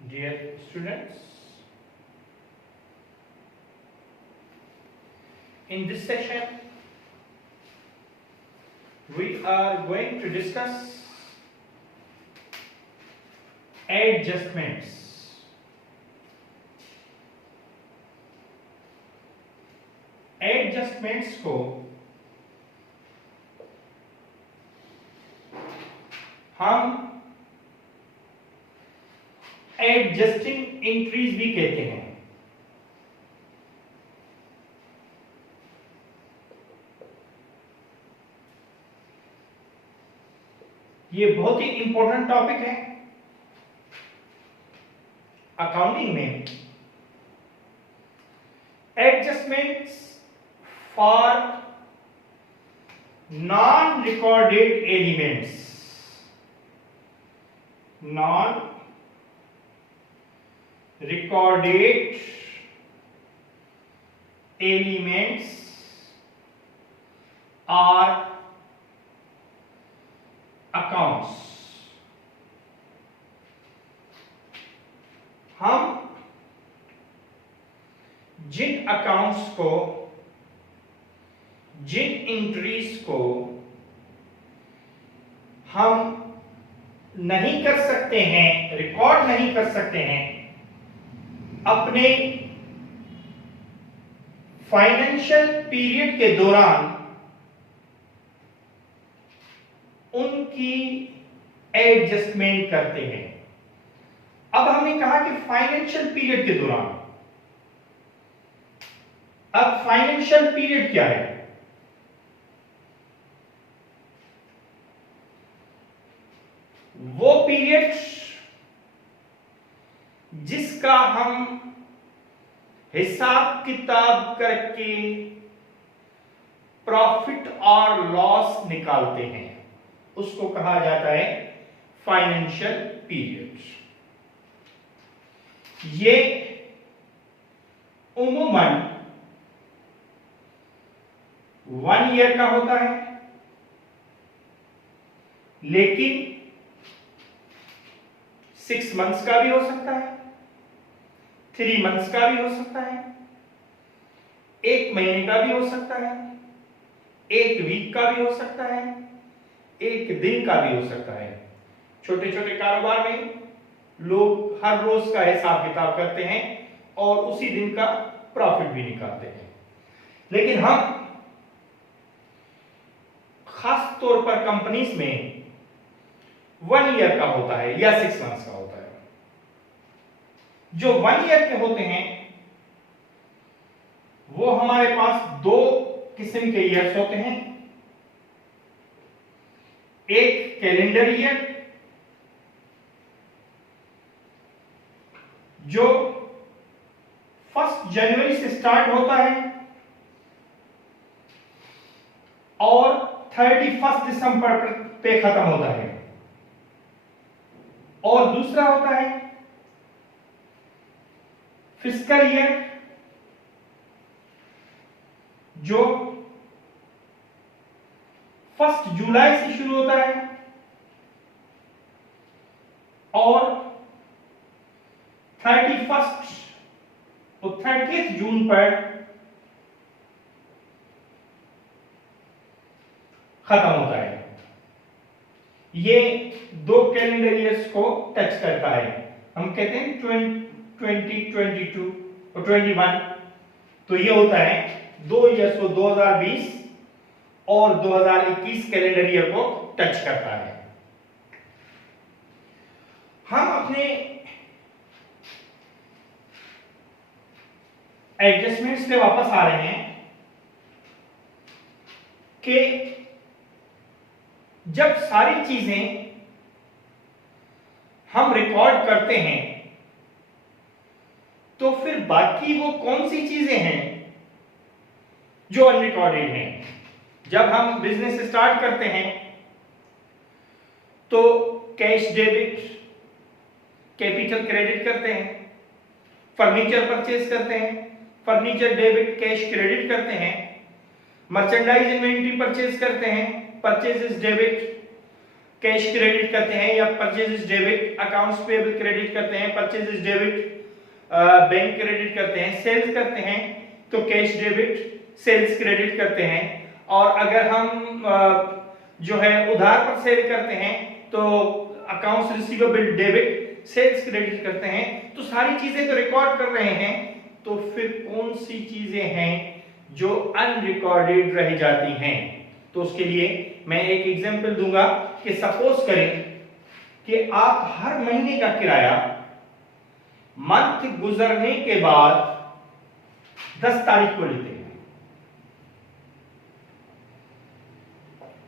Dear students, in this session we are going to discuss adjustments. Adjustments को हम adjusting entries भी कहते हैं। ये बहुत ही इंपॉर्टेंट टॉपिक है अकाउंटिंग में। Adjustments for non recorded elements, non recorded elements are accounts। हम जिन अकाउंट्स को, जिन एंट्रीज को हम नहीं कर सकते हैं, रिकॉर्ड नहीं कर सकते हैं अपने फाइनेंशियल पीरियड के दौरान, उनकी एडजस्टमेंट करते हैं। अब हमने कहा कि फाइनेंशियल पीरियड के दौरान, अब फाइनेंशियल पीरियड क्या है? वो पीरियड जिसका हम हिसाब किताब करके प्रॉफिट और लॉस निकालते हैं, उसको कहा जाता है फाइनेंशियल पीरियड। ये उम्मूमन 1 ईयर का होता है, लेकिन 6 मंथ्स का भी हो सकता है, 3 मंथ्स का भी हो सकता है, 1 महीने का भी हो सकता है, 1 वीक का भी हो सकता है, 1 दिन का भी हो सकता है। छोटे छोटे कारोबार में लोग हर रोज का हिसाब किताब करते हैं और उसी दिन का प्रॉफिट भी निकालते हैं। लेकिन हम खास तौर पर कंपनीज में 1 ईयर का होता है या 6 मंथ्स का होता है। जो 1 ईयर के होते हैं वो हमारे पास 2 किस्म के ईयर्स होते हैं। एक कैलेंडर ईयर जो 1 जनवरी से स्टार्ट होता है और 31 दिसंबर पे खत्म होता है, और दूसरा होता है फिस्कल ईयर जो 1 जुलाई से शुरू होता है और 31 और 30 जून पर खत्म होता है। ये 2 कैलेंडर ईयर्स को टच करता है। हम कहते हैं 2022 और 21, तो ये होता है 2 ईयर्स को, 2020 और 2021 कैलेंडर ईयर को टच करता है। हम अपने एडजस्टमेंट्स पे वापस आ रहे हैं कि जब सारी चीजें हम रिकॉर्ड करते हैं तो फिर बाकी वो कौन सी चीजें हैं जो अनरिकॉर्डेड हैं। जब हम बिजनेस स्टार्ट करते हैं तो कैश डेबिट, कैपिटल क्रेडिट करते हैं, फर्नीचर परचेज करते हैं, फर्नीचर डेबिट कैश क्रेडिट करते हैं, मर्चेंडाइज इन्वेंट्री परचेज करते हैं, परचेजेस डेबिट, कैश क्रेडिट करते हैं या purchase is debit, accounts payable credit करते हैं, purchase is debit, bank credit करते हैं, सेल्स करते हैं तो कैश डेबिट, सेल्स क्रेडिट करते हैं, और अगर हम जो है उधार पर सेल करते हैं तो accounts receivable debit, sales credit करते हैं। तो सारी चीजें तो रिकॉर्ड कर रहे हैं, तो फिर कौन सी चीजें हैं जो अनरिकॉर्डेड रह जाती हैं? तो उसके लिए मैं एक एग्जांपल दूंगा कि सपोज करें कि आप हर महीने का किराया मंथ गुजरने के बाद 10 तारीख को लेते हैं,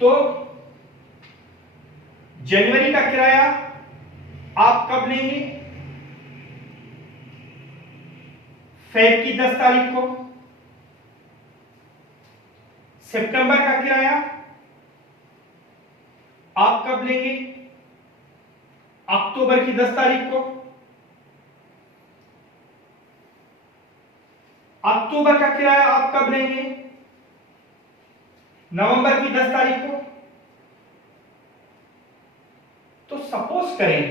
तो जनवरी का किराया आप कब लेंगे? फेब की 10 तारीख को। सितंबर का किराया आप कब लेंगे? अक्टूबर की 10 तारीख को। अक्टूबर का किराया आप कब लेंगे? नवंबर की 10 तारीख को। तो सपोज करें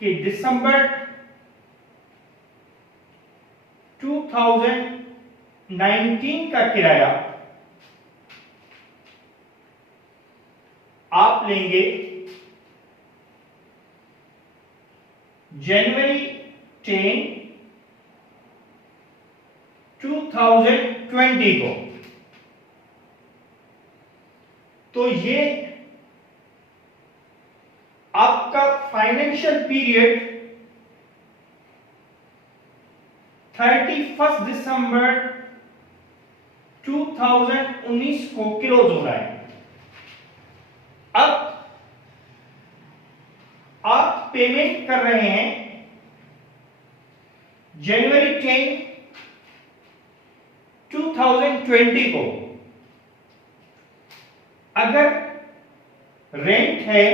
कि दिसंबर 2019 का किराया आप लेंगे जनवरी 10, 2020 को। तो ये आपका फाइनेंशियल पीरियड 31 दिसंबर 2019 को क्लोज हो रहा है। अब आप पेमेंट कर रहे हैं जनवरी 10, 2020 को। अगर रेंट है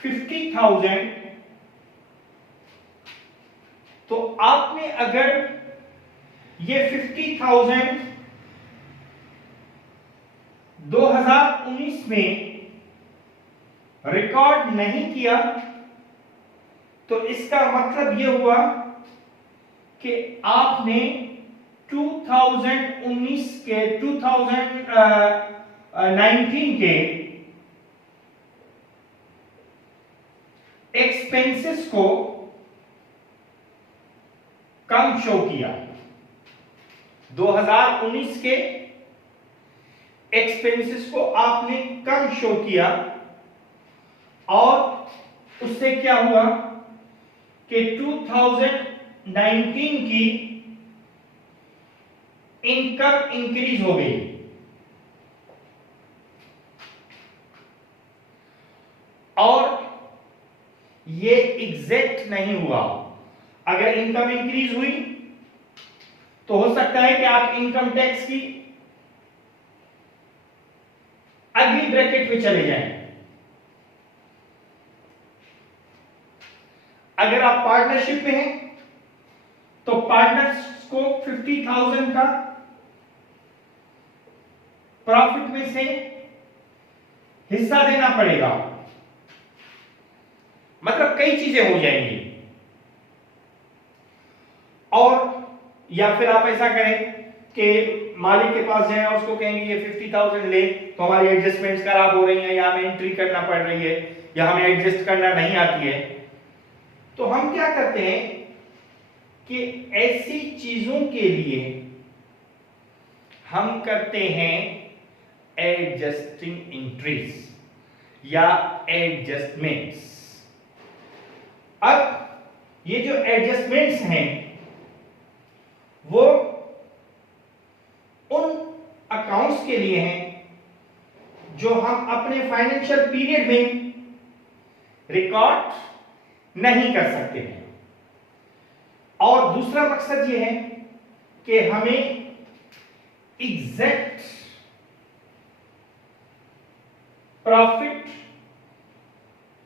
50,000, तो आपने अगर ये 50,000 2019 में रिकॉर्ड नहीं किया, तो इसका मतलब यह हुआ कि आपने 2019 के 2019 के एक्सपेंसेस को कम शो किया। 2019 के एक्सपेंसेस को आपने कम शो किया, और उससे क्या हुआ कि 2019 की इनकम इंक्रीज हो गई। और ये एग्जैक्ट नहीं हुआ। अगर इनकम इंक्रीज हुई तो हो सकता है कि आप इनकम टैक्स की अगली ब्रैकेट में चले जाएं। अगर आप पार्टनरशिप में हैं तो पार्टनर्स को 50,000 का प्रॉफिट में से हिस्सा देना पड़ेगा। मतलब कई चीजें हो जाएंगी। और या फिर आप ऐसा करें कि मालिक के पास जाएं और उसको कहेंगे ये 50,000 ले, तो हमारी एडजस्टमेंट्स खराब हो रही हैं, या हमें एंट्री करना पड़ रही है, या हमें एडजस्ट करना नहीं आती है। तो हम क्या करते हैं कि ऐसी चीजों के लिए हम करते हैं एडजस्टिंग एंट्रीज या एडजस्टमेंट्स। अब ये जो एडजस्टमेंट्स हैं वो उन अकाउंट्स के लिए हैं जो हम अपने फाइनेंशियल पीरियड में रिकॉर्ड नहीं कर सकते हैं। और दूसरा मकसद ये है कि हमें एग्जैक्ट प्रॉफिट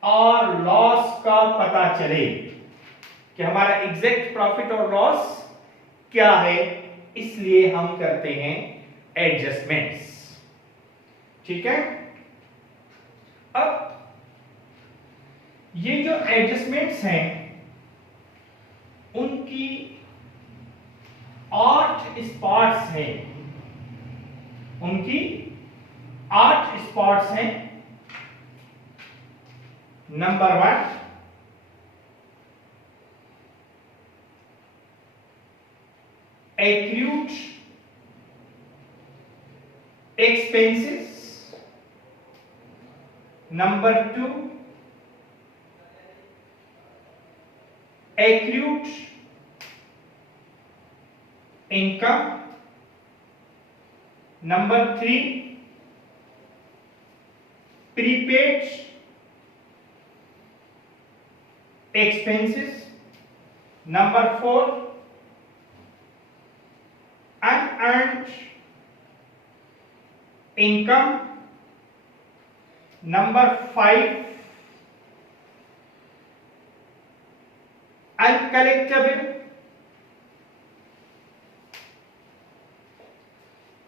और लॉस का पता चले कि हमारा एग्जैक्ट प्रॉफिट और लॉस क्या है, इसलिए हम करते हैं एडजस्टमेंट्स। ठीक है। अब ये जो एडजस्टमेंट्स हैं उनकी 8 स्पॉट्स हैं, उनकी 8 स्पॉट्स हैं। Number 1, accrued expenses. Number 2, accrued income. Number 3, prepaid expenses. Number 4, unearned income. Number 5, uncollectible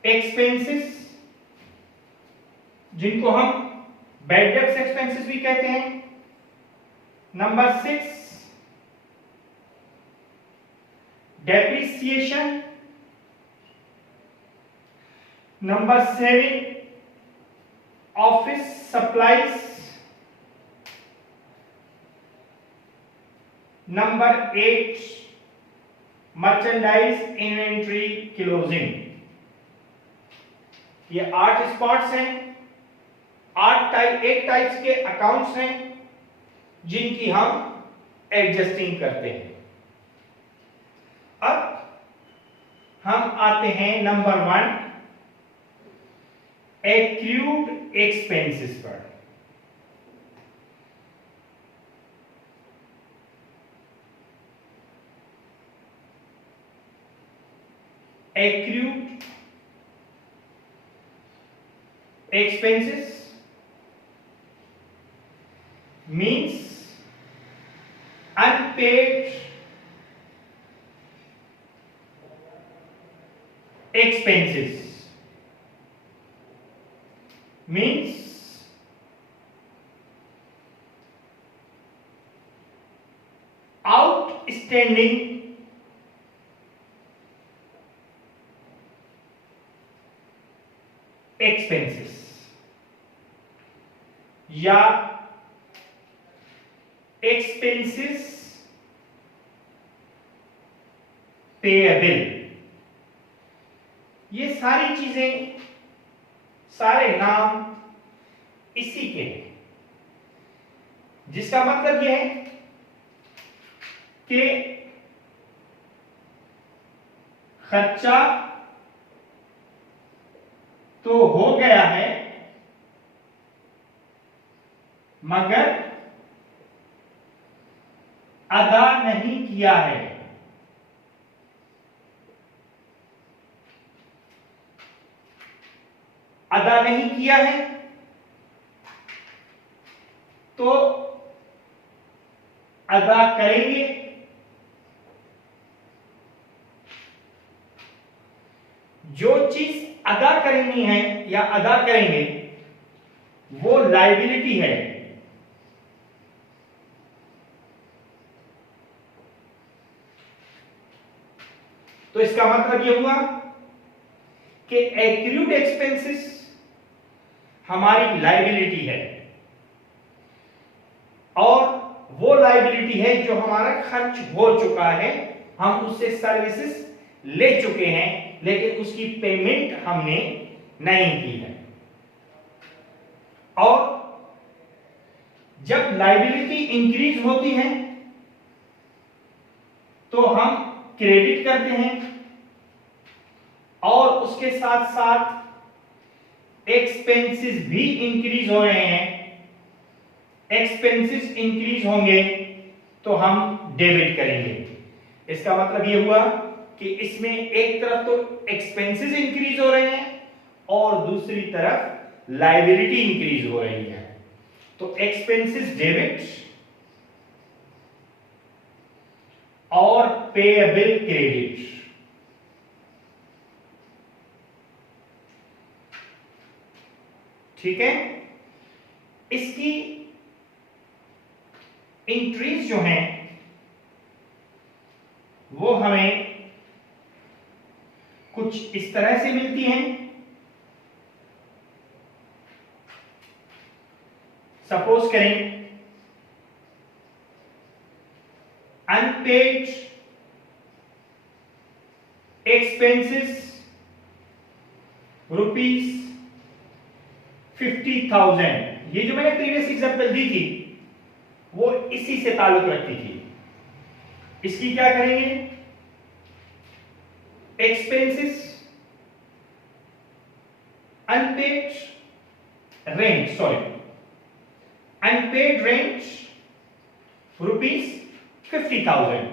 expenses, जिनको हम बैड डेब्ट्स एक्सपेंसेस भी कहते हैं। Number 6, depreciation. Number 7, office supplies. Number 8, merchandise inventory closing. ये 8 स्पॉट्स हैं, 8 टाइप्स के अकाउंट्स हैं जिनकी हम एडजस्टिंग करते हैं। अब हम आते हैं नंबर 1, एक्रूड एक्सपेंसेस पर। Accrued expenses means unpaid expenses, means outstanding expenses या एक्सपेंसेस पेएबल। ये सारी चीजें, सारे नाम इसी के हैं, जिसका मतलब यह है कि खर्चा तो हो गया है मगर अदा नहीं किया है। अदा नहीं किया है तो अदा करेंगे। जो चीज अदा करनी है या अदा करेंगे वो लायबिलिटी है। तो इसका मतलब यह हुआ कि एक्रूड एक्सपेंसेस हमारी लायबिलिटी है और वो लायबिलिटी है जो हमारा खर्च हो चुका है, हम उससे सर्विसेज ले चुके हैं लेकिन उसकी पेमेंट हमने नहीं की है। और जब लायबिलिटी इंक्रीज होती है तो हम क्रेडिट करते हैं और उसके साथ साथ एक्सपेंसेस भी इंक्रीज हो रहे हैं। एक्सपेंसेस इंक्रीज होंगे तो हम डेबिट करेंगे। इसका मतलब यह हुआ कि इसमें एक तरफ तो एक्सपेंसेस इंक्रीज हो रहे हैं और दूसरी तरफ लायबिलिटी इंक्रीज हो रही है। तो एक्सपेंसेस डेबिट और पेएबल क्रेडिट। ठीक है। इसकी एंट्रीज जो हैं वो हमें कुछ इस तरह से मिलती हैं। सपोज करें अनपेड एक्सपेंसेस ₹50,000। ये जो मैंने प्रीवियस एग्जांपल दी थी वो इसी से ताल्लुक रखती थी। इसकी क्या करेंगे, एक्सपेंसेस अनपेड रेंट ₹50,000।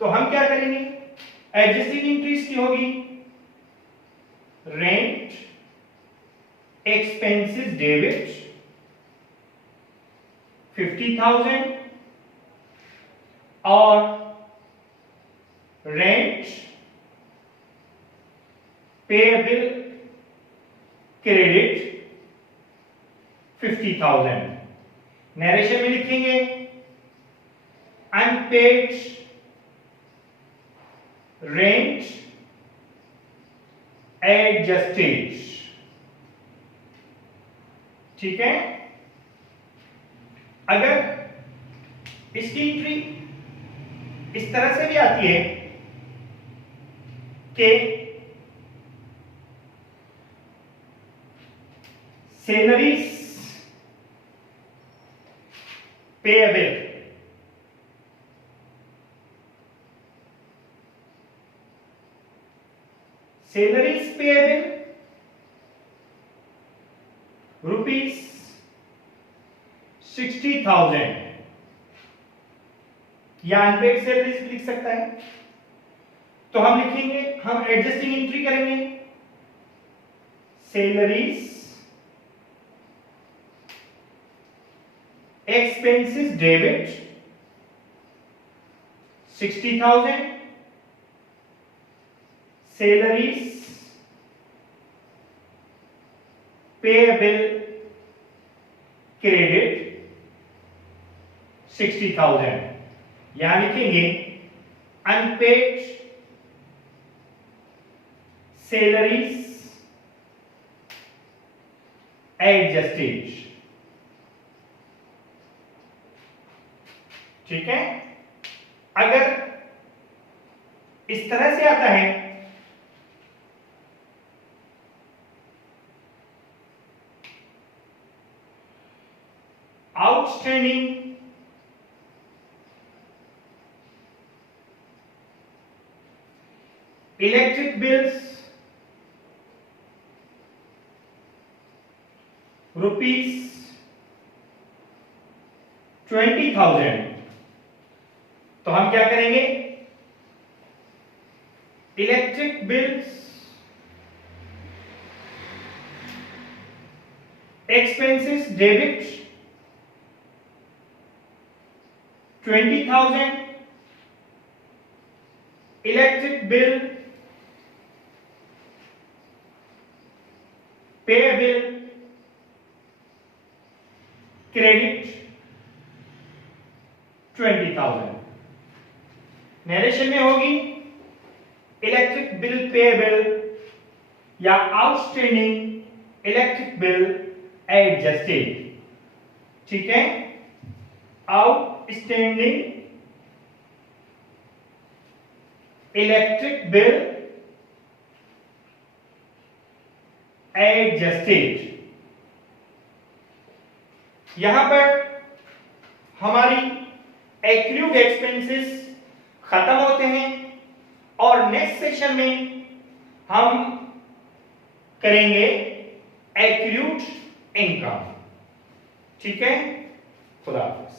तो हम क्या करेंगे, एडजस्टिंग एंट्रीज की होगी रेंट एक्सपेंसेस डेबिट 50,000 और रेंट पेएबल क्रेडिट 50,000। नरेशन में लिखेंगे अनपेड रेंट एडजस्टेड। ठीक है। अगर इसकी एंट्री इस तरह से भी आती है कि सैलरीज पेएबल ₹60,000 या अनपेड सैलरीज भी लिख सकता है। तो हम लिखेंगे, हम एडजस्टिंग एंट्री करेंगे salaries expenses debit 60,000 salaries payable credit 60,000। यहां लिखेंगे अनपेड सैलरीज एडजस्टेड। ठीक है। अगर इस तरह से आता है आउटस्टैंडिंग इलेक्ट्रिक बिल्स ₹20,000। तो हम क्या करेंगे, electric bills expenses debit 20,000 electric bill payable credit 20,000। Narration में होगी इलेक्ट्रिक बिल पेएबल या आउटस्टैंडिंग इलेक्ट्रिक बिल एडजस्टेड। ठीक है। Outstanding electric bill adjusted. यहां पर हमारी एक्रूड एक्सपेंसेस खत्म होते हैं और नेक्स्ट सेशन में हम करेंगे एक्रूड इनकम। ठीक है। खुदा हाफिज।